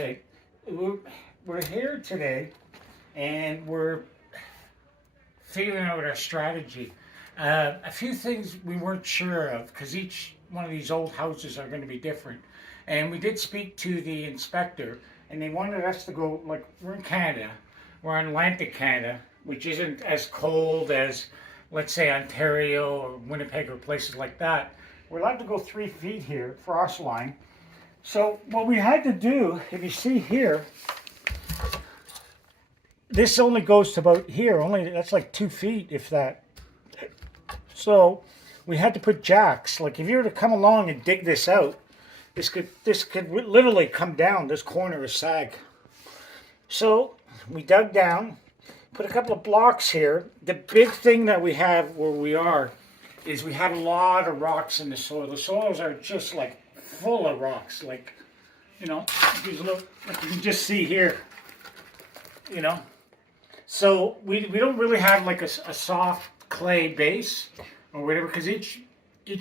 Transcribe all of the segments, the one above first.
Okay, we're, we're here today and we're figuring out our strategy. A few things we weren't sure of because each one of these old houses are going to be different. And we did speak to the inspector and they wanted us to go, like, we're in Canada, we're in Atlantic Canada, which isn't as cold as, let's say, Ontario or Winnipeg or places like that. We're allowed to go 3 feet here, frost line. So what we had to do, if you see here, this only goes to about here. Only that's like 2 feet, if that. So we had to put jacks. Like if you were to come along and dig this out, this could literally come down. This corner is sag. So we dug down, put a couple of blocks here. The big thing that we have where we are is we have a lot of rocks in the soil. The soils are just like full of rocks, like, you know, if you look, like you can just see here, you know. So we don't really have like a soft clay base or whatever, because each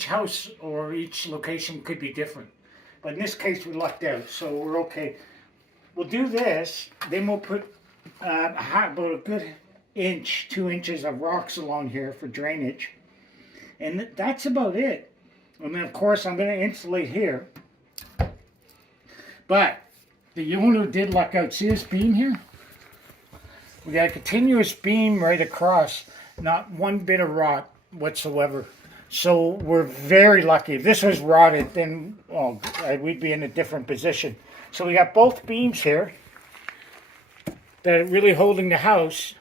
house or each location could be different. But in this case, we lucked out, so we're okay. We'll do this, then we'll put about a good inch, 2 inches of rocks along here for drainage, and that's about it. And then, of course, I'm going to insulate here. But the owner did luck out. See this beam here? We got a continuous beam right across. Not one bit of rot whatsoever. So we're very lucky. If this was rotted, then we'd be in a different position. So we got both beams here that are really holding the house.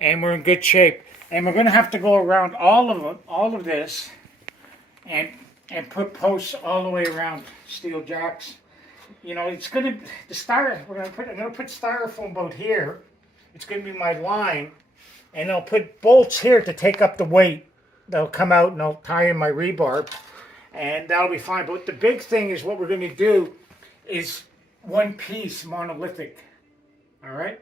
And we're in good shape. And we're going to have to go around all of this. And put posts all the way around, steel jacks. You know, it's gonna I'm gonna put styrofoam about here. It's gonna be my line, and I'll put bolts here to take up the weight. They'll come out and I'll tie in my rebar, and that'll be fine. But the big thing is what we're gonna do is one piece monolithic. All right.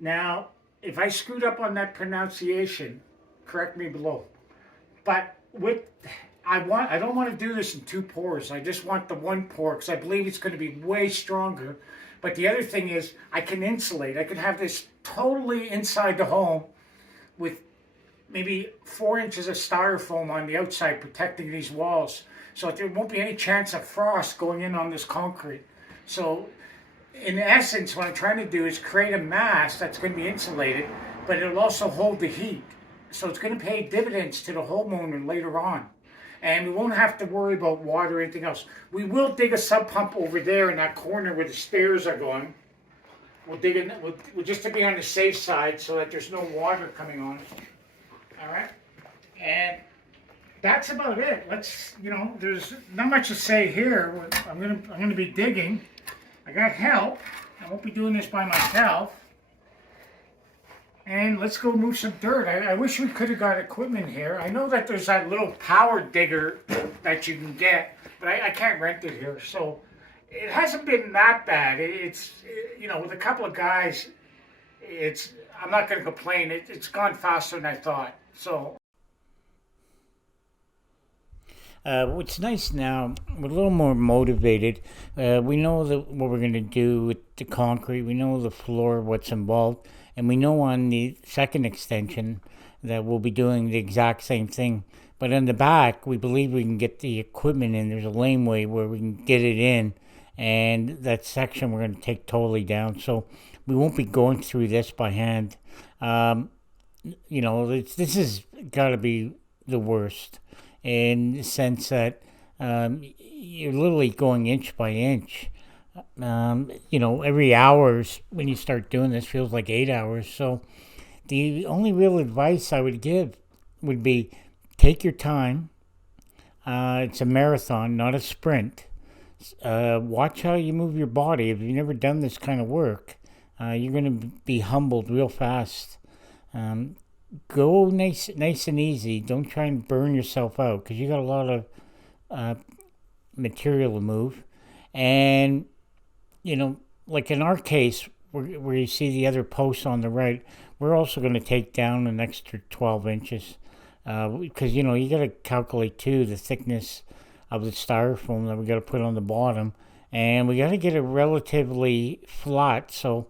Now, if I screwed up on that pronunciation, correct me below. But I don't want to do this in 2 pours. I just want the 1 pour because I believe it's going to be way stronger. But the other thing is I can insulate. I could have this totally inside the home with maybe 4 inches of styrofoam on the outside protecting these walls. So there won't be any chance of frost going in on this concrete. So in essence, what I'm trying to do is create a mass that's going to be insulated, but it'll also hold the heat. So it's going to pay dividends to the homeowner later on. And we won't have to worry about water or anything else. We will dig a sub pump over there in that corner where the stairs are going. We'll dig in, we'll just to be on the safe side so that there's no water coming on. All right? And that's about it. There's not much to say here. I'm gonna be digging. I got help. I won't be doing this by myself. And let's go move some dirt. I wish we could have got equipment here. I know that there's that little power digger that you can get, but I can't rent it here. So it hasn't been that bad. It's with a couple of guys, I'm not going to complain. It's gone faster than I thought. So. What's nice now, we're a little more motivated. We know what we're going to do with the concrete. We know the floor, what's involved. And we know on the second extension that we'll be doing the exact same thing. But in the back, we believe we can get the equipment in. There's a laneway where we can get it in. And that section we're going to take totally down. So we won't be going through this by hand. This has got to be the worst. In the sense that you're literally going inch by inch. Every hours when you start doing this feels like 8 hours. So the only real advice I would give would be take your time. It's a marathon, not a sprint. Watch how you move your body. If you've never done this kind of work, you're going to be humbled real fast. Go nice and easy. Don't try and burn yourself out because you got a lot of material to move. And like in our case, where you see the other posts on the right, we're also going to take down an extra 12 inches because you got to calculate too the thickness of the styrofoam that we got to put on the bottom, and we got to get it relatively flat. So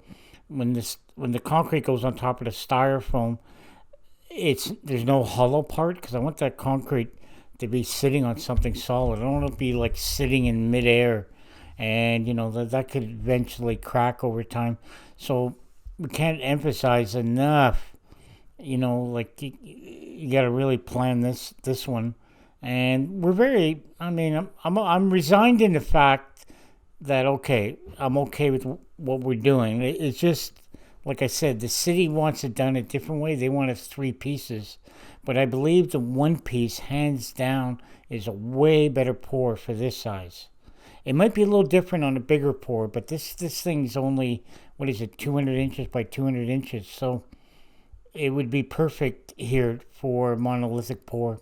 when the concrete goes on top of the styrofoam, there's no hollow part because I want that concrete to be sitting on something solid. I don't want it to be like sitting in midair, and that could eventually crack over time. So we can't emphasize enough. Like you got to really plan this one, and we're very. I mean, I'm resigned in the fact that I'm okay with what we're doing. It's just like I said, the city wants it done a different way. They want it 3 pieces, but I believe the 1 piece, hands down, is a way better pour for this size. It might be a little different on a bigger pour, but this thing's only, what is it, 200 inches by 200 inches. So it would be perfect here for monolithic pour.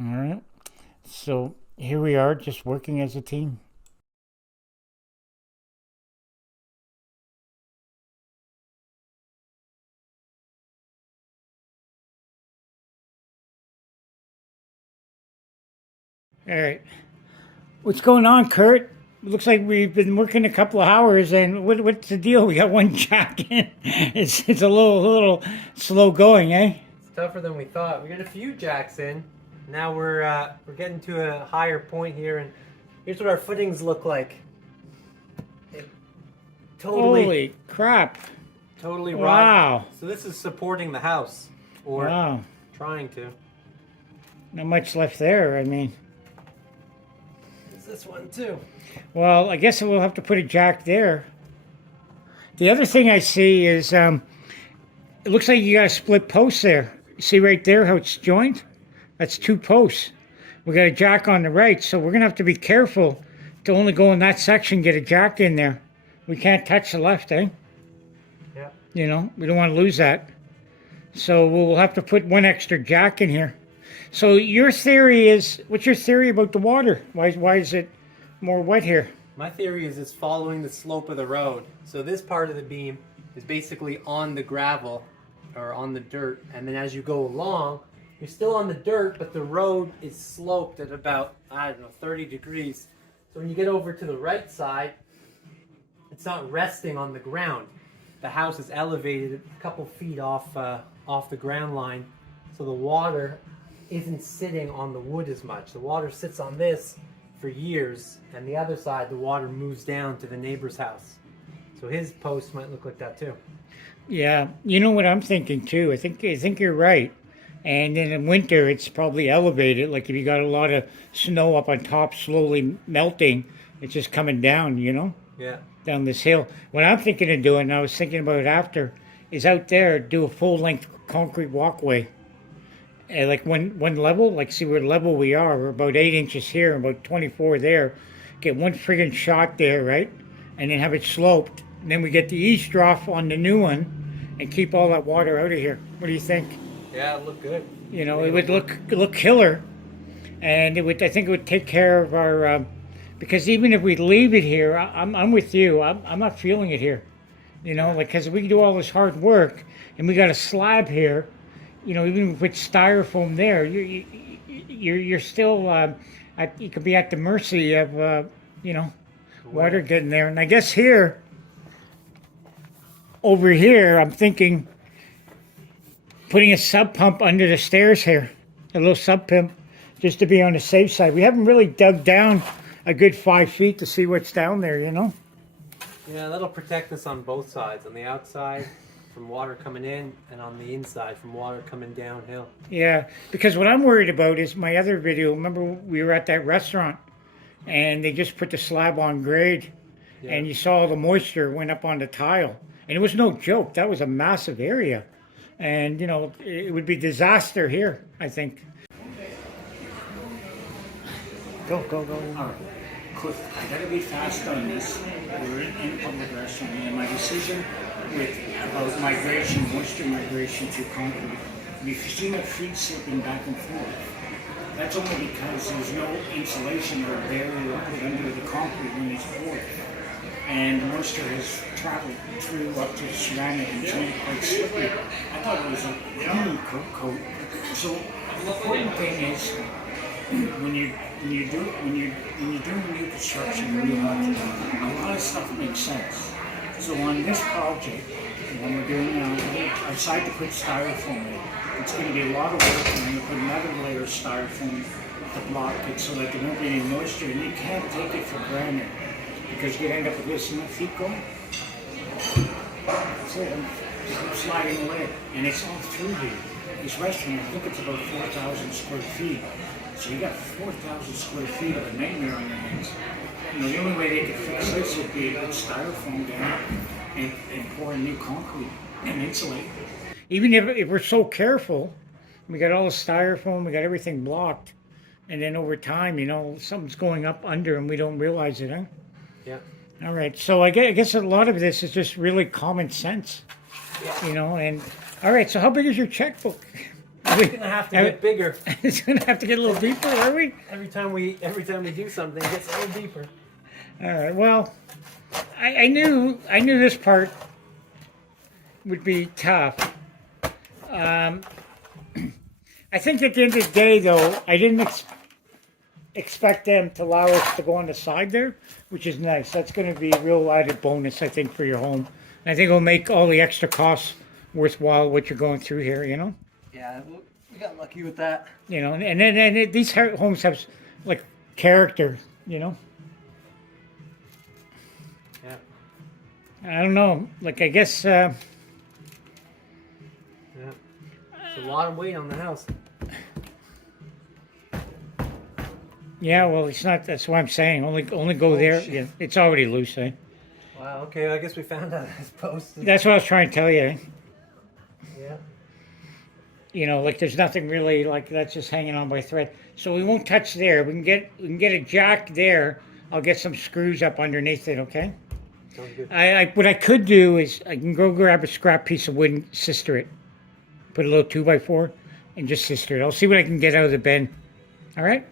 All right. So here we are, just working as a team. All right. What's going on, Kurt? Looks like we've been working a couple of hours, and what's the deal? We got one jack in. It's a little slow going, eh? It's tougher than we thought. We got a few jacks in. Now we're getting to a higher point here, and here's what our footings look like. Holy crap! Totally wow. Right. So this is supporting the house, or wow. Trying to. Not much left there. I mean, there's this one too. Well, I guess we'll have to put a jack there. The other thing I see is it looks like you got a split post there. You see right there how it's joined? That's 2 posts. We got a jack on the right, so we're going to have to be careful to only go in that section, get a jack in there. We can't touch the left, eh? Yeah. We don't want to lose that. So we'll have to put 1 extra jack in here. So your theory is, what's your theory about the water? Why is it more wet here? My theory is it's following the slope of the road. So this part of the beam is basically on the gravel or on the dirt, and then as you go along, you're still on the dirt, but the road is sloped at about, 30 degrees. So when you get over to the right side, it's not resting on the ground. The house is elevated a couple feet off the ground line, so the water isn't sitting on the wood as much. The water sits on this for years, and the other side, the water moves down to the neighbor's house. So his post might look like that too. Yeah, you know what I'm thinking too. I think you're right. And then in winter, it's probably elevated. Like if you got a lot of snow up on top, slowly melting, it's just coming down. Yeah. Down this hill. What I'm thinking of doing, I was thinking about it after, is out there do a full length concrete walkway. And like one level, like see where level we are. We're about 8 inches here, about 24 there. Get one friggin' shot there, right? And then have it sloped. And then we get the east trough on the new one, and keep all that water out of here. What do you think? Yeah, it looked good. It would look killer, and I think it would take care of our. Because even if we leave it here, I'm with you. I'm not feeling it here. Because we do all this hard work, and we got a slab here. Even with styrofoam there, you're still you could be at the mercy of water getting there. And I guess over here, I'm thinking putting a sub pump under the stairs here, a little sub pump, just to be on the safe side. We haven't really dug down a good 5 feet to see what's down there. Yeah, that'll protect us on both sides, on the outside from water coming in, and on the inside from water coming downhill. Yeah, because what I'm worried about is my other video. Remember we were at that restaurant and they just put the slab on grade, and you saw all the moisture went up on the tile, and it was no joke. That was a massive area, and it would be disaster here, I think. Go. All right. Quick, I gotta be fast on this. We're in public restaurant, and my decision about moisture migration through concrete. You see my feet slipping back and forth. That's only because there's no insulation or barrier put under the concrete when it's poured. And the moisture has traveled through up to the ceramic and made it quite slippery. I thought it was a clean coat. So the important thing is when you're doing new construction, new house, a lot of stuff makes sense. So on this project, the one we're doing now, I decided to put styrofoam in. It's going to be a lot of work, and I'm going to put another layer of styrofoam to block it so that there won't be any moisture, and you can't take it for granted because you end up with this, and the feet going. That's it. I'm sliding away, and it's all through here. This restaurant, I think it's about 4,000 square feet. So you got 4,000 square feet of a nightmare on your hands. You know, the only way they could fix this would be put styrofoam down and pour new concrete and insulate. Even if we're so careful, we got all the styrofoam, we got everything blocked, and then over time, you know, something's going up under and we don't realize it, huh? Yeah. All right, so I guess a lot of this is just really common sense, you know, and all right, so how big is your checkbook? It's gonna have to get bigger. It's gonna have to get a little deeper, are we? Every time we do something, it gets a little deeper. All right. Well, I knew this part would be tough. I think at the end of the day, though, I didn't expect them to allow us to go on the side there, which is nice. That's going to be a real added bonus, I think, for your home. And I think it'll make all the extra costs worthwhile what you're going through here. You know. Yeah, we got lucky with that. You know, and then these homes have like character. You know. Yeah. I don't know. Like I guess. Yeah. It's a lot of weight on the house. Yeah, well, it's not. That's what I'm saying. Only go there. Shit. Yeah, it's already loose. Eh? Wow. Okay. I guess we found out this post. That's what I was trying to tell you. Eh? Yeah. You know, like there's nothing really like that's just hanging on by thread. So we won't touch there. We can get a jack there. I'll get some screws up underneath it. Okay. Sounds good. What I could do is I can go grab a scrap piece of wood and sister it. Put a little 2x4 and just sister it. I'll see what I can get out of the bin. All right.